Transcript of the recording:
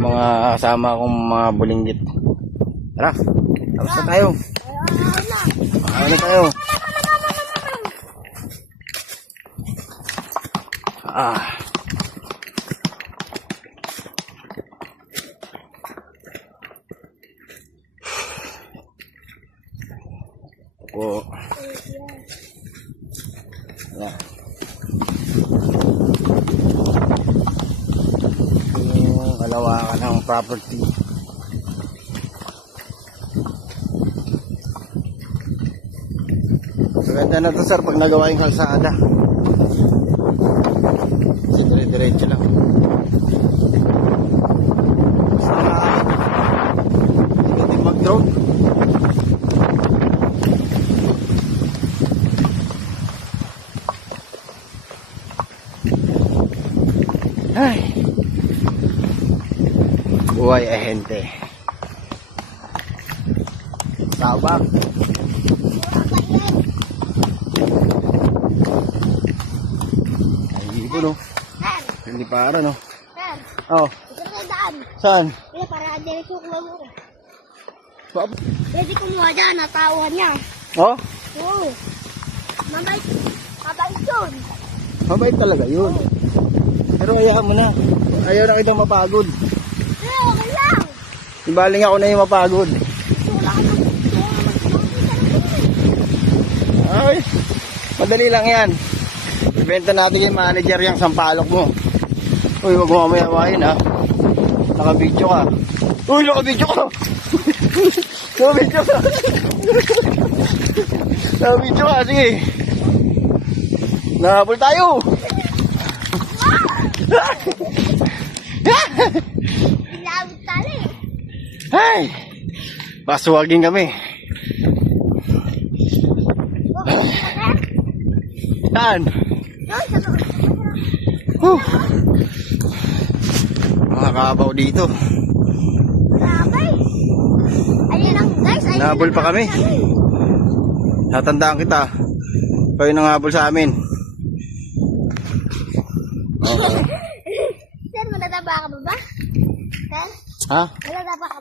yung mga kasama kong mga bulinggit. Tara, tapos na tayo. Ano tayo? Po. Yan. Yung kalawakan ng property. Maganda na to sir pag nagawa yung kalsada. Dire-diretso lang. Basta hindi din mag-drone. Ay, buhay ahente. Sabak. Ay, ibo no. Hindi para no. Oh. Saan? Para diretso ko mo. Bab. Pwede kumuha dyan, natauhan niya. Oh? Oo. Mabait yun. Mabait talaga yun. Pero hayaan mo na. Ayaw na kitang mapagod. Okay lang. Ibaling ako na yung mapagod. Ay, madali lang yan. Ibenta natin yung manager yung sampalok mo. Uy, wag mo mamayawain ha. Naka-video ka. Uy, naka-video ka. Naka-video ka. Naka-video ka, sige. Nahabol tayo. Ilawit tali. Ay, pasuwagin kami. Saan? Mga kabaw dito. Sabay. Ayun ang guys. Nahabol pa kami. Natandaan kita. Kayo nang habol sa amin. Okay. Sir, matataba ka ba ba? Sir? Ha? Matataba ka